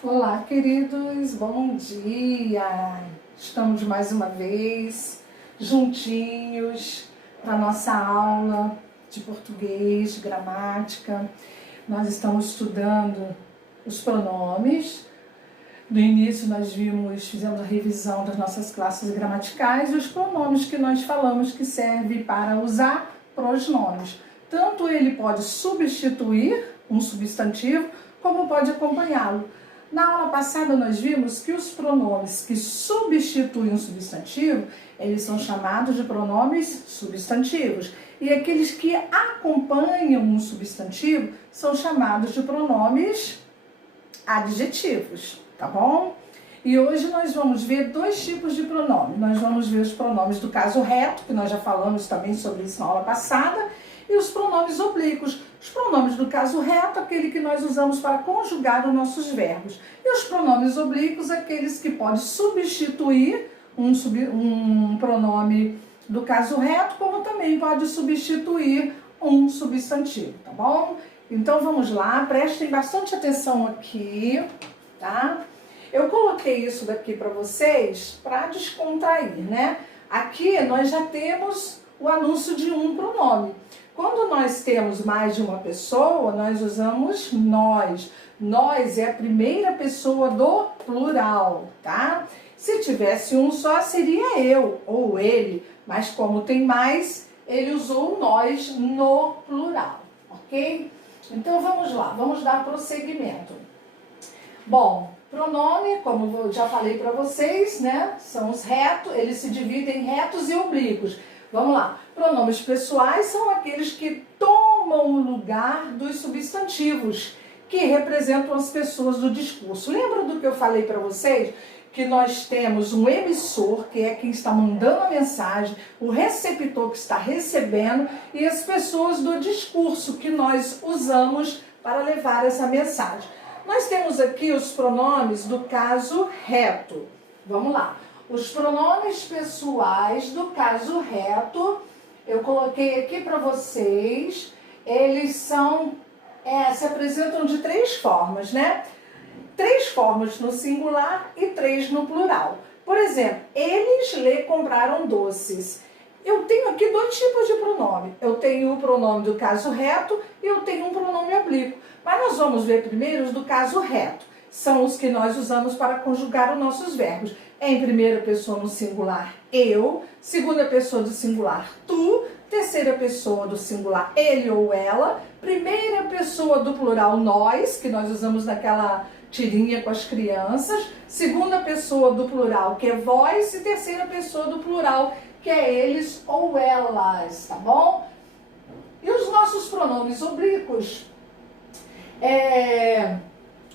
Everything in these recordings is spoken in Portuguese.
Olá, queridos, bom dia! Estamos mais uma vez juntinhos para a nossa aula de português, gramática. Nós estamos estudando os pronomes. No início nós fizemos a revisão das nossas classes gramaticais e os pronomes que nós falamos que servem para usar pronomes. Tanto ele pode substituir um substantivo, como pode acompanhá-lo. Na aula passada nós vimos que os pronomes que substituem um substantivo, eles são chamados de pronomes substantivos. E aqueles que acompanham um substantivo são chamados de pronomes adjetivos, tá bom? E hoje nós vamos ver dois tipos de pronome. Nós vamos ver os pronomes do caso reto, que nós já falamos também sobre isso na aula passada, e os pronomes oblíquos. Os pronomes do caso reto, aquele que nós usamos para conjugar os nossos verbos. E os pronomes oblíquos, aqueles que podem substituir um pronome do caso reto, como também pode substituir um substantivo, tá bom? Então vamos lá, prestem bastante atenção aqui, tá? Eu coloquei isso daqui para vocês para descontrair, né? Aqui nós já temos o anúncio de um pronome. Quando nós temos mais de uma pessoa, nós usamos nós. Nós é a primeira pessoa do plural, tá? Se tivesse um só, seria eu ou ele. Mas como tem mais, ele usou o nós no plural, ok? Então vamos lá, vamos dar prosseguimento. Bom, pronome, como eu já falei para vocês, né? São os retos, eles se dividem em retos e oblíquos. Vamos lá. Pronomes pessoais são aqueles que tomam o lugar dos substantivos, que representam as pessoas do discurso. Lembra do que eu falei para vocês? Que nós temos um emissor, que é quem está mandando a mensagem, o receptor que está recebendo e as pessoas do discurso que nós usamos para levar essa mensagem. Nós temos aqui os pronomes do caso reto. Vamos lá. Os pronomes pessoais do caso reto, eu coloquei aqui para vocês, eles se apresentam de três formas, né? 3 formas no singular e 3 no plural. Por exemplo, eles lhe compraram doces. Eu tenho aqui 2 tipos de pronome. Eu tenho o pronome do caso reto e eu tenho um pronome oblíquo. Mas nós vamos ver primeiro os do caso reto. São os que nós usamos para conjugar os nossos verbos. Em primeira pessoa no singular, eu. Segunda pessoa do singular, tu. Terceira pessoa do singular, ele ou ela. Primeira pessoa do plural, nós, que nós usamos naquela tirinha com as crianças. Segunda pessoa do plural, que é vós. E terceira pessoa do plural, que é eles ou elas, tá bom? E os nossos pronomes oblíquos?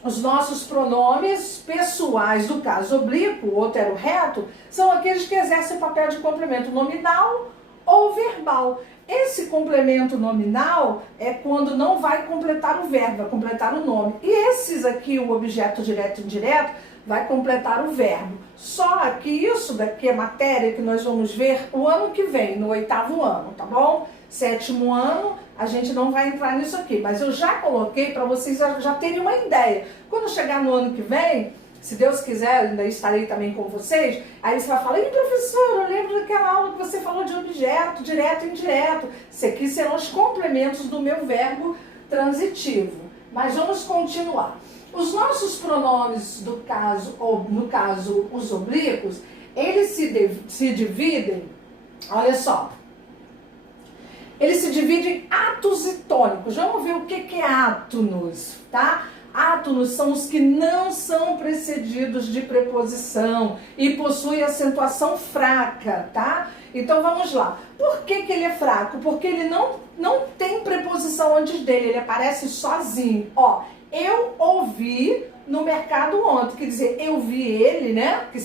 Os nossos pronomes pessoais do caso oblíquo, outero reto, são aqueles que exercem o papel de complemento nominal ou verbal. Esse complemento nominal é quando não vai completar o verbo, vai completar o nome. E esses aqui, o objeto direto e indireto, vai completar o verbo. Só que isso daqui é matéria que nós vamos ver o ano que vem, no 8º ano, tá bom? 7º ano, a gente não vai entrar nisso aqui, mas eu já coloquei para vocês já terem uma ideia. Quando chegar no ano que vem, se Deus quiser, ainda estarei também com vocês, aí você vai falar: "Ih, professor, eu lembro daquela aula que você falou de objeto, direto e indireto." Isso aqui serão os complementos do meu verbo transitivo. Mas vamos continuar. Os nossos pronomes do caso, ou no caso os oblíquos, eles se dividem, olha só, eles se dividem em átonos e tônicos. Vamos ver o que é átonos, tá? Átonos são os que não são precedidos de preposição e possuem acentuação fraca, tá? Então vamos lá. Por que ele é fraco? Porque ele não tem preposição antes dele, ele aparece sozinho. Ó, eu ouvi no mercado ontem, quer dizer, eu vi ele, né? Que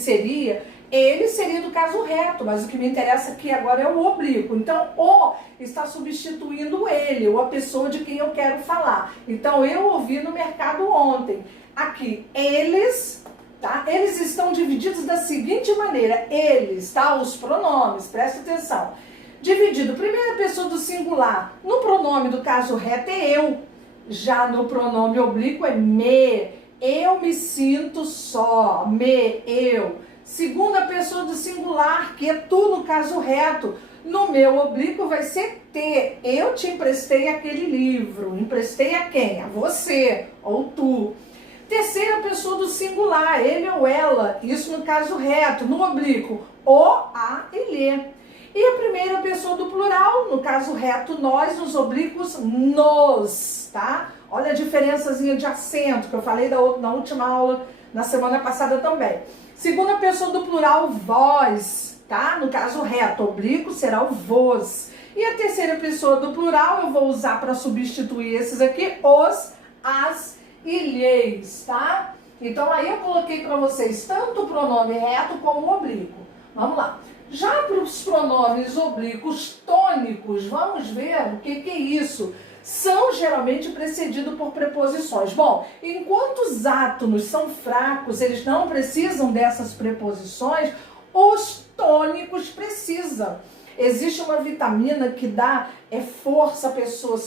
ele seria do caso reto, mas o que me interessa aqui agora é o oblíquo. Então, o está substituindo ele, ou a pessoa de quem eu quero falar. Então, eu ouvi no mercado ontem. Aqui, eles, tá? Eles estão divididos da seguinte maneira. Eles, tá? Os pronomes, presta atenção. Dividido, primeira pessoa do singular. No pronome do caso reto é eu. Já no pronome oblíquo é me. eu me sinto só, eu. Segunda pessoa do singular, que é tu no caso reto. No meu oblíquo vai ser te. Eu te emprestei aquele livro. Emprestei a quem? A você ou tu. Terceira pessoa do singular, ele ou ela. Isso no caso reto. No oblíquo, o, a e lhe. E a primeira pessoa do plural, no caso reto, nós, nos oblíquos, nos, tá? Olha a diferençazinha de acento que eu falei na última aula, na semana passada também. Segunda pessoa do plural, vós, tá? No caso reto, oblíquo será o vos. E a terceira pessoa do plural eu vou usar para substituir esses aqui, os, as e lhes, tá? Então aí eu coloquei para vocês tanto o pronome reto como o oblíquo. Vamos lá. Já para os pronomes oblíquos tônicos, vamos ver o que é isso. São geralmente precedidos por preposições. Bom, enquanto os átonos são fracos, eles não precisam dessas preposições, os tônicos precisam. Existe uma vitamina que dá força à pessoa,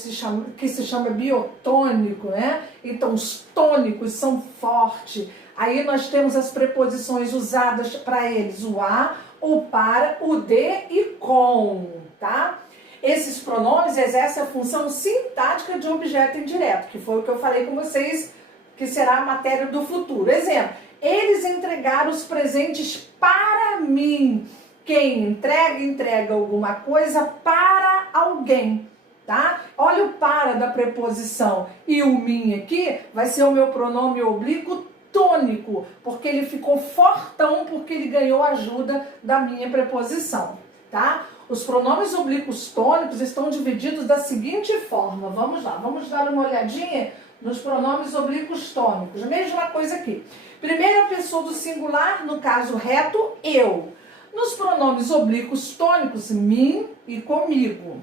que se chama biotônico, né? Então, os tônicos são fortes. Aí nós temos as preposições usadas para eles, o a, o para, o de e com, tá? Esses pronomes exercem a função sintática de objeto indireto, que foi o que eu falei com vocês, que será a matéria do futuro. Exemplo, eles entregaram os presentes para mim. Quem entrega alguma coisa para alguém, tá? Olha o para da preposição. E o mim aqui vai ser o meu pronome oblíquo tônico, porque ele ficou fortão, porque ele ganhou ajuda da minha preposição, tá? Os pronomes oblíquos tônicos estão divididos da seguinte forma. Vamos lá, vamos dar uma olhadinha nos pronomes oblíquos tônicos. Mesma coisa aqui. Primeira pessoa do singular, no caso reto, eu. Nos pronomes oblíquos tônicos, mim e comigo.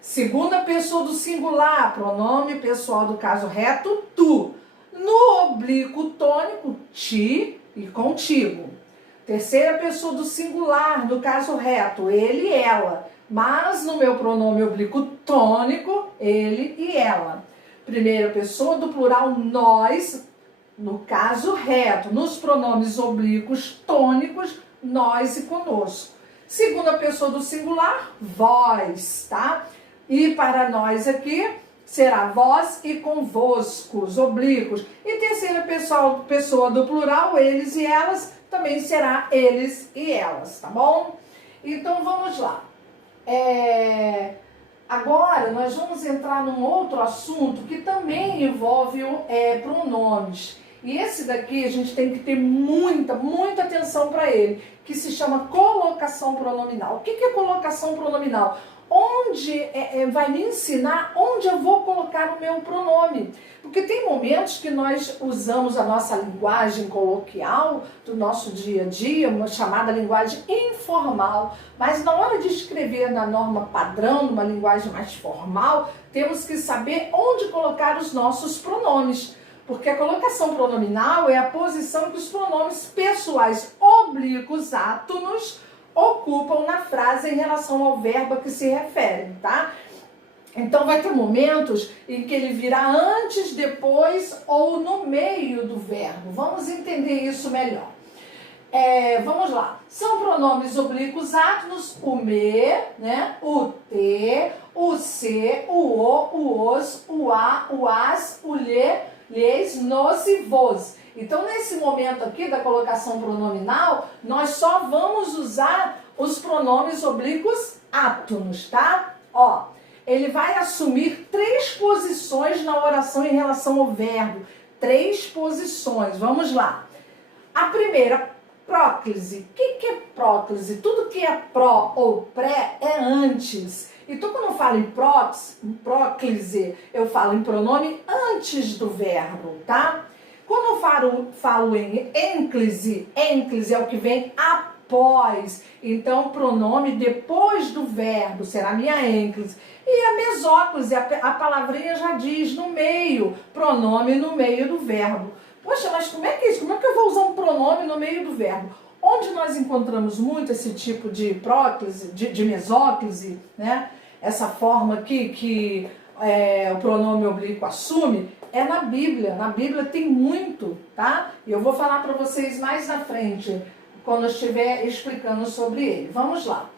Segunda pessoa do singular, pronome pessoal do caso reto, tu. No oblíquo tônico, ti e contigo. Terceira pessoa do singular, no caso reto, ele e ela. Mas no meu pronome oblíquo tônico, ele e ela. Primeira pessoa do plural, nós, no caso reto. Nos pronomes oblíquos tônicos, nós e conosco. Segunda pessoa do singular, vós, tá? E para nós aqui, será vós e convosco, os oblíquos. E terceira pessoa do plural, eles e elas, também será eles e elas, tá bom? Então vamos lá. Agora nós vamos entrar num outro assunto que também envolve pronomes. E esse daqui a gente tem que ter muita atenção para ele, que se chama colocação pronominal. O que é colocação pronominal? Onde vai me ensinar onde eu vou colocar o meu pronome. Porque tem momentos que nós usamos a nossa linguagem coloquial do nosso dia a dia, uma chamada linguagem informal, mas na hora de escrever na norma padrão, numa linguagem mais formal, temos que saber onde colocar os nossos pronomes. Porque a colocação pronominal é a posição que os pronomes pessoais oblíquos átonos ocupam na frase em relação ao verbo a que se referem, tá? Então vai ter momentos em que ele virá antes, depois ou no meio do verbo. Vamos entender isso melhor. Vamos lá. São pronomes oblíquos átonos, o me, né? O te, o se, o o, os, o a, o as, o lhe, lhes, nos e vos. Então, nesse momento aqui da colocação pronominal, nós só vamos usar os pronomes oblíquos átonos, tá? Ó, ele vai assumir 3 posições na oração em relação ao verbo. 3 posições, vamos lá. A primeira, próclise. O que é próclise? Tudo que é pró ou pré é antes. Então, quando eu falo em próclise, eu falo em pronome antes do verbo, tá? Quando eu falo em ênclise, ênclise é o que vem após. Então, pronome depois do verbo será minha ênclise. E a mesóclise, a palavrinha já diz no meio, pronome no meio do verbo. Poxa, mas como é que é isso? Como é que eu vou usar um pronome no meio do verbo? Onde nós encontramos muito esse tipo de próclise, de mesóclise, né? Essa forma aqui que o pronome oblíquo assume é na Bíblia. Na Bíblia tem muito, tá? E eu vou falar para vocês mais na frente, quando eu estiver explicando sobre ele. Vamos lá.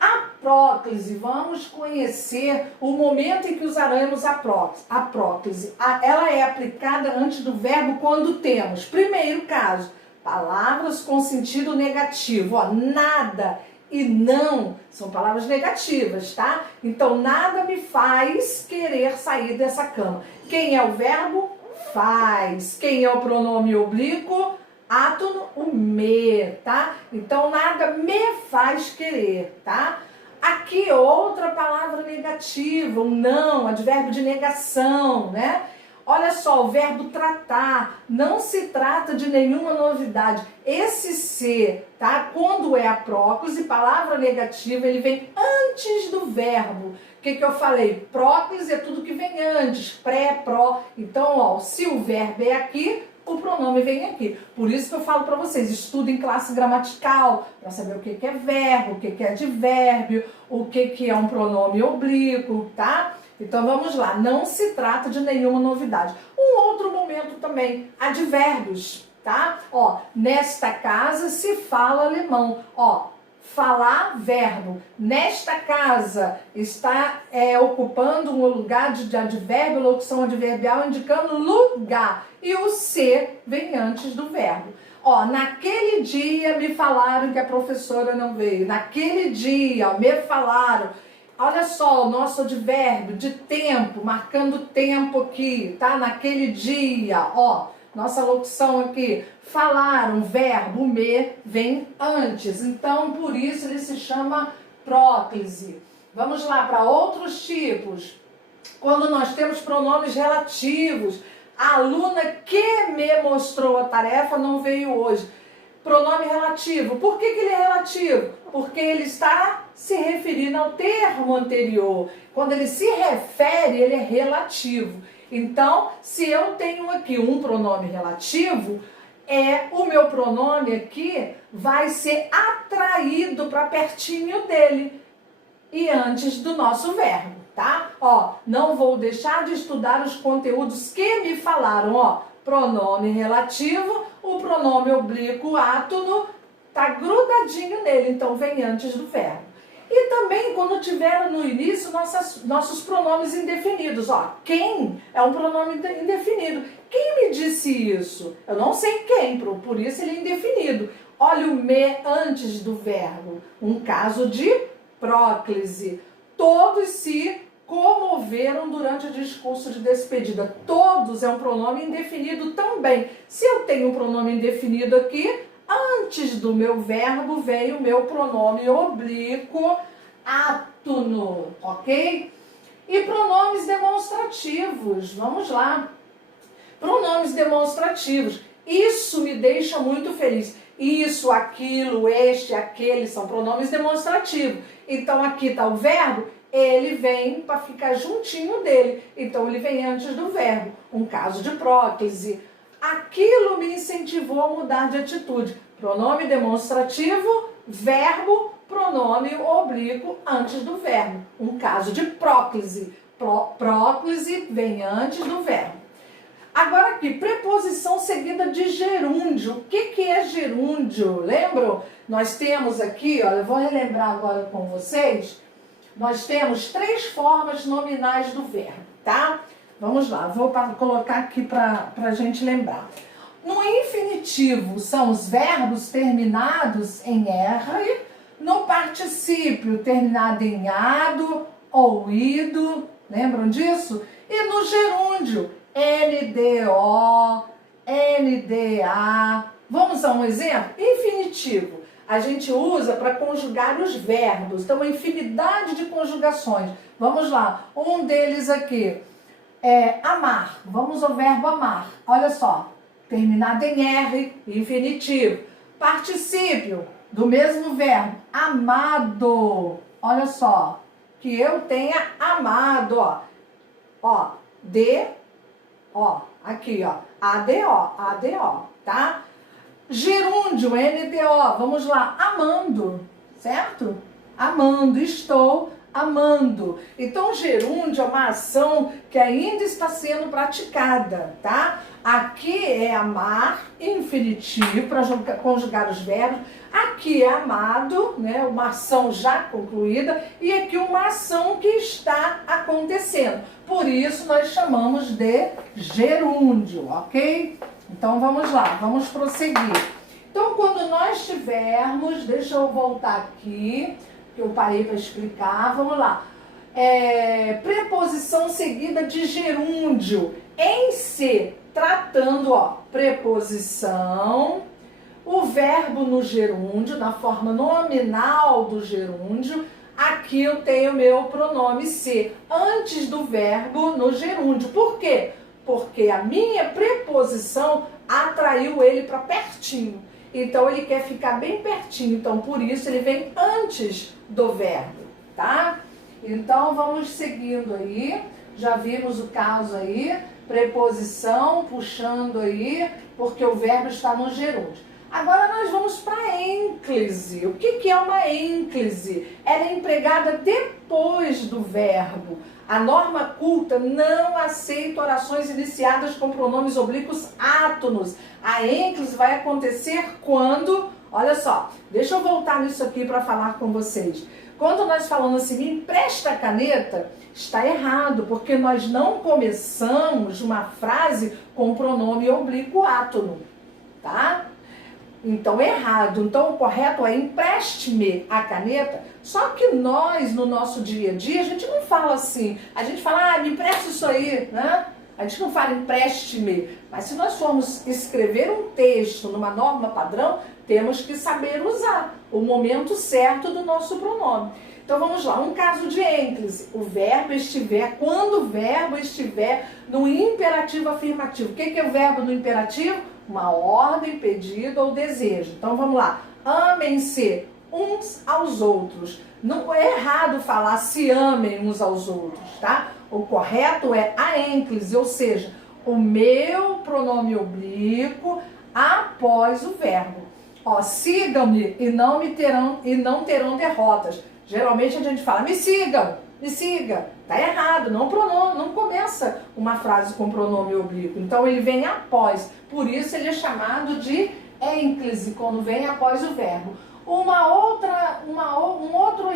A próclise, vamos conhecer o momento em que usaremos a próclise. Ela é aplicada antes do verbo quando temos, primeiro caso, palavras com sentido negativo. Ó, nada e não são palavras negativas, tá? Então, nada me faz querer sair dessa cama. Quem é o verbo? Faz. Quem é o pronome oblíquo? Átono, o me, tá? Então, nada me faz querer, tá? Aqui, outra palavra negativa, o não, advérbio de negação, né? Olha só, o verbo tratar, não se trata de nenhuma novidade. Esse ser, tá? Quando é a próclise, palavra negativa, ele vem antes do verbo. O que eu falei? Próclise é tudo que vem antes, pré, pró. Então, ó, se o verbo é aqui, o pronome vem aqui. Por isso que eu falo para vocês, estudem classe gramatical, para saber o que é verbo, o que é advérbio, o que é um pronome oblíquo, tá? Então vamos lá, não se trata de nenhuma novidade. Um outro momento também, advérbios, tá? Ó, nesta casa se fala alemão. Ó, falar, verbo. Nesta casa está ocupando um lugar de advérbio, locução adverbial, indicando lugar. E o ser vem antes do verbo. Ó, naquele dia me falaram que a professora não veio. Naquele dia, ó, me falaram. Olha só o nosso advérbio de tempo, marcando tempo aqui, tá? Naquele dia, ó, nossa locução aqui, falaram, verbo, me, vem antes. Então, por isso ele se chama próclise. Vamos lá para outros tipos. Quando nós temos pronomes relativos, a aluna que me mostrou a tarefa não veio hoje. Pronome relativo. Por que ele é relativo? Porque ele está se referindo ao termo anterior. Quando ele se refere, ele é relativo. Então, se eu tenho aqui um pronome relativo, o meu pronome aqui vai ser atraído para pertinho dele e antes do nosso verbo, tá? Ó, não vou deixar de estudar os conteúdos que me falaram, ó. Pronome relativo, o pronome oblíquo átono tá grudadinho nele, então vem antes do verbo. E também quando tiver no início nossos pronomes indefinidos, ó, quem é um pronome indefinido. Quem me disse isso? Eu não sei quem, por isso ele é indefinido. Olha o me antes do verbo, um caso de próclise. Todos se comoveram durante o discurso de despedida. Todos é um pronome indefinido também. Se eu tenho um pronome indefinido aqui, antes do meu verbo vem o meu pronome oblíquo átono, ok? E pronomes demonstrativos, vamos lá. Pronomes demonstrativos, isso me deixa muito feliz. Isso, aquilo, este, aquele, são pronomes demonstrativos. Então aqui está o verbo, ele vem para ficar juntinho dele. Então ele vem antes do verbo. Um caso de próclise. Aquilo me incentivou a mudar de atitude. Pronome demonstrativo, verbo, pronome oblíquo antes do verbo. Um caso de próclise. Próclise vem antes do verbo. Agora aqui, preposição seguida de gerúndio. O que é gerúndio? Lembram? Nós temos aqui, olha, eu vou relembrar agora com vocês. Nós temos 3 formas nominais do verbo, tá? Vamos lá, vou colocar aqui para a gente lembrar. No infinitivo são os verbos terminados em R, no particípio terminado em ado ou ido, lembram disso? E no gerúndio, NDO, NDA. Vamos a um exemplo? Infinitivo. A gente usa para conjugar os verbos. Então, uma infinidade de conjugações. Vamos lá. Um deles aqui é amar. Vamos ao verbo amar. Olha só. Terminado em R, infinitivo. Particípio do mesmo verbo. Amado. Olha só. Que eu tenha amado. Ó. Ó. Aqui, ó. ADO. Tá? Gerúndio, NDO, vamos lá, amando, certo? Amando, estou amando. Então, gerúndio é uma ação que ainda está sendo praticada, tá? Aqui é amar, infinitivo, para conjugar os verbos. Aqui é amado, né? Uma ação já concluída. E aqui uma ação que está acontecendo. Por isso, nós chamamos de gerúndio, ok? Então, vamos lá, vamos prosseguir. Então, quando nós tivermos, deixa eu voltar aqui, que eu parei para explicar, vamos lá. Preposição seguida de gerúndio, em se, tratando, ó, preposição, o verbo no gerúndio, na forma nominal do gerúndio, aqui eu tenho meu pronome se, antes do verbo no gerúndio. Por quê? Porque a minha preposição atraiu ele para pertinho. Então, ele quer ficar bem pertinho. Então, por isso, ele vem antes do verbo, tá? Então, vamos seguindo aí. Já vimos o caso aí. Preposição, puxando aí, porque o verbo está no gerúndio. Agora, nós vamos para a ênclise. O que é uma ênclise? Ela é empregada depois do verbo. A norma culta não aceita orações iniciadas com pronomes oblíquos átonos. A ênclise vai acontecer quando... Olha só, deixa eu voltar nisso aqui para falar com vocês. Quando nós falamos assim, me empresta a caneta, está errado, porque nós não começamos uma frase com pronome oblíquo átono, tá? Então, errado. Então, o correto é empreste-me a caneta. Só que nós, no nosso dia a dia, a gente não fala assim. A gente fala, me empresta isso aí, né? A gente não fala empreste-me. Mas se nós formos escrever um texto numa norma padrão, temos que saber usar o momento certo do nosso pronome. Então, vamos lá. Um caso de ênclise. O verbo estiver, quando o verbo estiver no imperativo afirmativo. O que é o verbo no imperativo? Uma ordem, pedido ou desejo. Então, vamos lá. Amem-se uns aos outros. Não é errado falar se amem uns aos outros, tá? O correto é a ênclise, ou seja, o meu pronome oblíquo após o verbo. Ó, sigam-me e não terão derrotas. Geralmente a gente fala, me sigam, me siga. Tá errado, não começa uma frase com pronome oblíquo. Então ele vem após. Por isso ele é chamado de ênclise, quando vem após o verbo. Um outro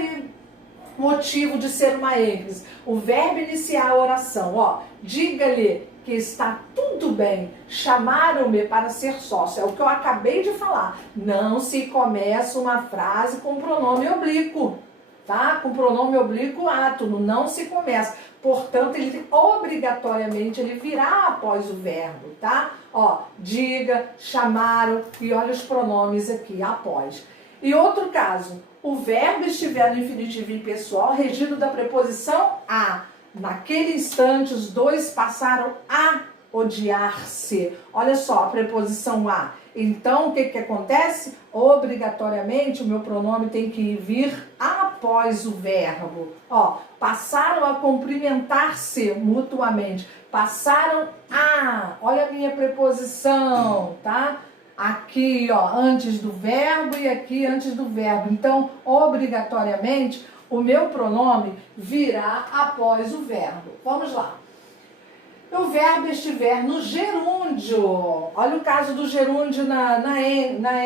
motivo de ser uma ênclise, o verbo iniciar a oração. Ó, diga-lhe que está tudo bem, chamaram-me para ser sócio. É o que eu acabei de falar. Não se começa uma frase com pronome oblíquo. Tá? Com pronome oblíquo átono, não se começa. Portanto, ele obrigatoriamente ele virá após o verbo, tá? Ó, diga, chamaram e olha os pronomes aqui, após. E outro caso, o verbo estiver no infinitivo impessoal, regido da preposição a. Naquele instante, os dois passaram a odiar-se. Olha só, a preposição a. Então, o que acontece? Obrigatoriamente, o meu pronome tem que vir após o verbo. Ó, passaram a cumprimentar-se mutuamente. Passaram a. Olha a minha preposição, tá? Aqui, ó, antes do verbo e aqui antes do verbo. Então, obrigatoriamente, o meu pronome virá após o verbo. Vamos lá. O verbo estiver no gerúndio. Olha o caso do gerúndio na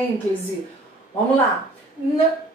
ênclise. Vamos lá.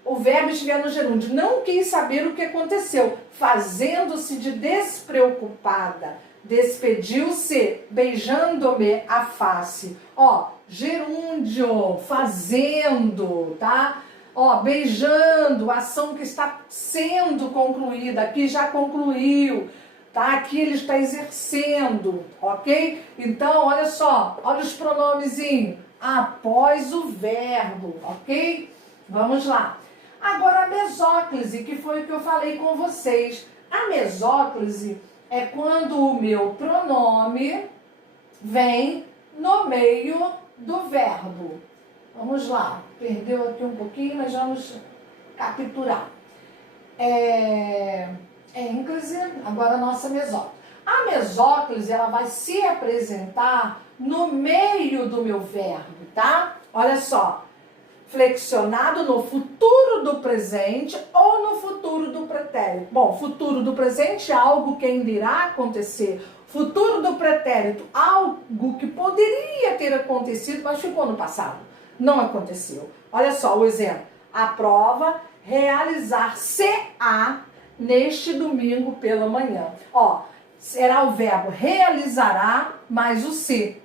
O verbo estiver no gerúndio. Não quis saber o que aconteceu. Fazendo-se de despreocupada. Despediu-se, beijando-me a face. Ó, gerúndio, fazendo, tá? Ó, beijando, ação que está sendo concluída, que já concluiu. Tá? Aqui ele está exercendo, ok? Então, olha só, olha os pronomezinhos, após o verbo, ok? Vamos lá. Agora a mesóclise, que foi o que eu falei com vocês. A mesóclise é quando o meu pronome vem no meio do verbo. Vamos lá, perdeu aqui um pouquinho, mas vamos capturar. Ênclise, agora a nossa mesóclise. A mesóclise, ela vai se apresentar no meio do meu verbo, tá? Olha só. flexionado no futuro do presente ou no futuro do pretérito. Bom, futuro do presente é algo que ainda irá acontecer. Futuro do pretérito, algo que poderia ter acontecido, mas ficou no passado. Não aconteceu. Olha só o exemplo. A prova realizar-se-á neste domingo pela manhã. Ó, será o verbo realizará mais o se.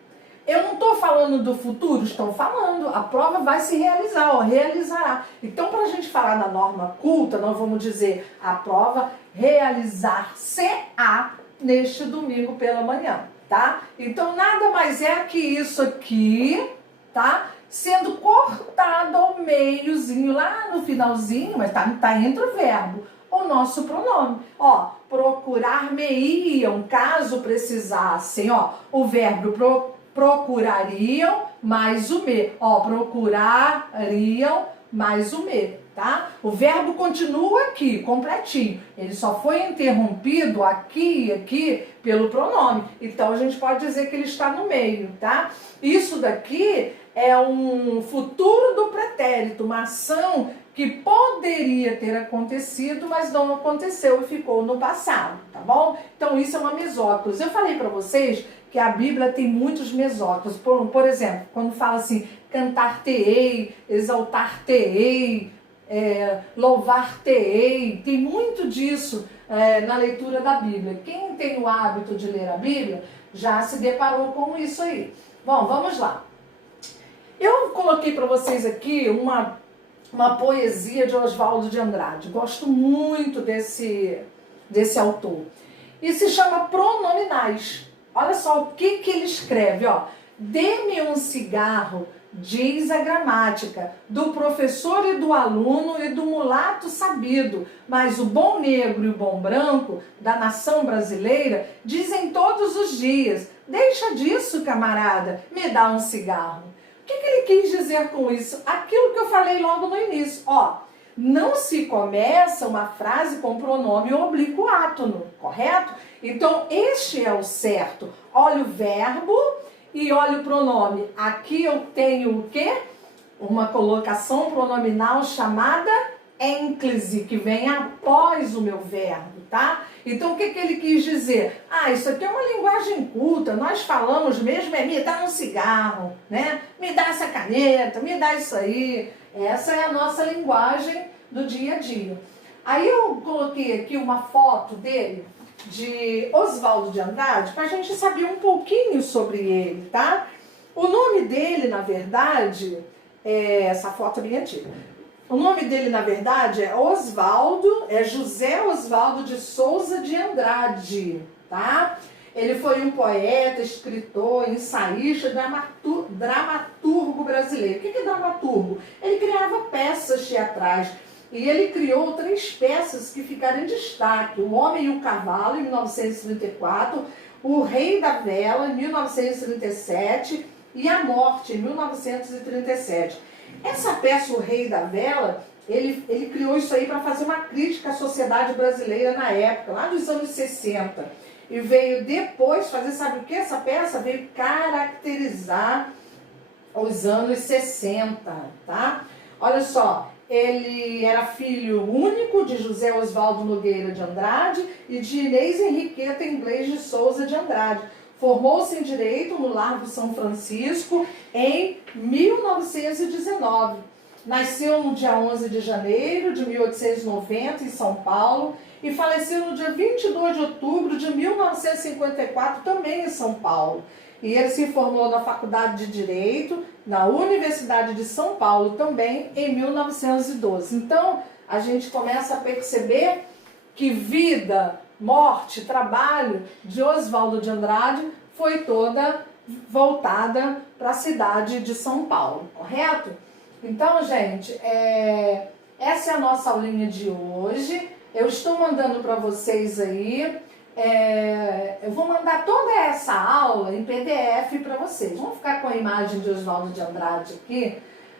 Eu não estou falando do futuro, estou falando, a prova vai se realizar, ó, realizará. Então, para a gente falar na norma culta, nós vamos dizer a prova realizar-se-á neste domingo pela manhã, tá? Então, nada mais é que isso aqui, tá? Sendo cortado ao meiozinho, lá no finalzinho, mas tá entre o verbo, o nosso pronome. Ó, procurar-me-iam, caso precisassem, ó, o verbo procurariam mais o me. Ó, procurariam mais o me, tá? O verbo continua aqui, completinho. Ele só foi interrompido aqui e aqui pelo pronome. Então, a gente pode dizer que ele está no meio, tá? Isso daqui é um futuro do pretérito, uma ação que poderia ter acontecido, mas não aconteceu e ficou no passado, tá bom? Então, isso é uma mesóclise. Eu falei para vocês que a Bíblia tem muitos mesóclises. Por exemplo, quando fala assim, cantar-te-ei, exaltar-te-ei, louvar-te-ei, tem muito disso na leitura da Bíblia. Quem tem o hábito de ler a Bíblia já se deparou com isso aí. Bom, vamos lá. Eu coloquei para vocês aqui uma poesia de Oswaldo de Andrade. Gosto muito desse autor. E se chama Pronominais. Olha só o que ele escreve, ó. Dê-me um cigarro, diz a gramática, do professor e do aluno e do mulato sabido, mas o bom negro e o bom branco da nação brasileira dizem todos os dias, deixa disso, camarada, me dá um cigarro. O que ele quis dizer com isso? Aquilo que eu falei logo no início, ó. Não se começa uma frase com pronome oblíquo átono, correto? Então, este é o certo. Olha o verbo e olha o pronome. Aqui eu tenho o quê? Uma colocação pronominal chamada ênclise, que vem após o meu verbo, tá? Então, o que ele quis dizer? Ah, isso aqui é uma linguagem culta, nós falamos mesmo, me dá um cigarro, né? Me dá essa caneta, me dá isso aí. Essa é a nossa linguagem do dia a dia. Aí eu coloquei aqui uma foto dele, de Oswaldo de Andrade, para a gente saber um pouquinho sobre ele, tá? O nome dele, na verdade, essa foto é bem antiga. O nome dele, na verdade, é José Oswaldo de Souza de Andrade, tá? Ele foi um poeta, escritor, ensaísta, dramaturgo brasileiro. O que é dramaturgo? Ele criava peças teatrais. E ele criou 3 peças que ficaram em destaque. O Homem e o Cavalo, em 1934, O Rei da Vela, em 1937, e A Morte, em 1937. Essa peça, O Rei da Vela, ele criou isso aí para fazer uma crítica à sociedade brasileira na época, lá dos anos 60. E veio depois fazer, sabe o que? Essa peça veio caracterizar os anos 60, tá? Olha só, ele era filho único de José Oswaldo Nogueira de Andrade e de Inês Henriqueta Inglês de Souza de Andrade. Formou-se em Direito no Largo São Francisco em 1919. Nasceu no dia 11 de janeiro de 1890 em São Paulo e faleceu no dia 22 de outubro de 1954 também em São Paulo. E ele se formou na Faculdade de Direito, na Universidade de São Paulo também, em 1912. Então, a gente começa a perceber que vida, morte, trabalho de Oswaldo de Andrade foi toda voltada para a cidade de São Paulo, correto? Então, gente, essa é a nossa aulinha de hoje. Eu estou mandando para vocês aí. Eu vou mandar toda essa aula em PDF para vocês. Vamos ficar com a imagem de Oswaldo de Andrade aqui.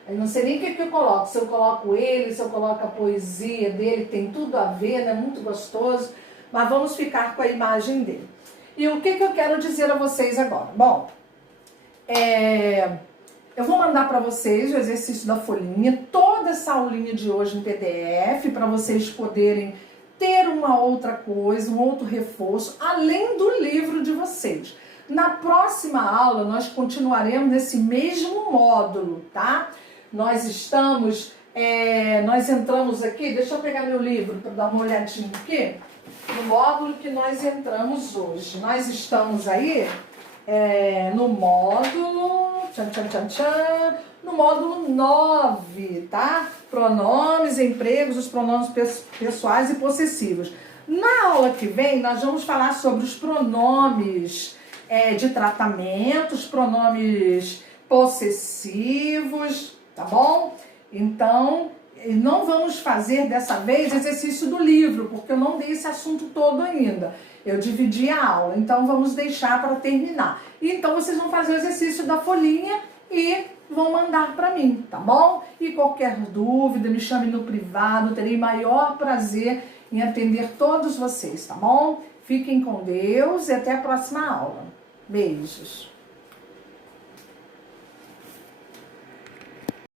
Eu não sei nem o que eu coloco. Se eu coloco ele, se eu coloco a poesia dele, tem tudo a ver, né? Muito gostoso. Mas vamos ficar com a imagem dele. E o que eu quero dizer a vocês agora? Bom, Eu vou mandar para vocês o exercício da folhinha, toda essa aulinha de hoje em PDF, para vocês poderem ter uma outra coisa, um outro reforço, além do livro de vocês. Na próxima aula, nós continuaremos nesse mesmo módulo, tá? Nós entramos aqui, deixa eu pegar meu livro para dar uma olhadinha aqui, no módulo que nós entramos hoje. Nós estamos aí no módulo, no módulo 9, tá? Pronomes, empregos, os pronomes pessoais e possessivos. Na aula que vem, nós vamos falar sobre os pronomes de tratamento, os pronomes possessivos, tá bom? Então, não vamos fazer dessa vez exercício do livro, porque eu não dei esse assunto todo ainda. Eu dividi a aula, então vamos deixar para terminar. Então, vocês vão fazer o exercício da folhinha e vão mandar para mim, tá bom? E qualquer dúvida, me chame no privado, terei maior prazer em atender todos vocês, tá bom? Fiquem com Deus e até a próxima aula. Beijos!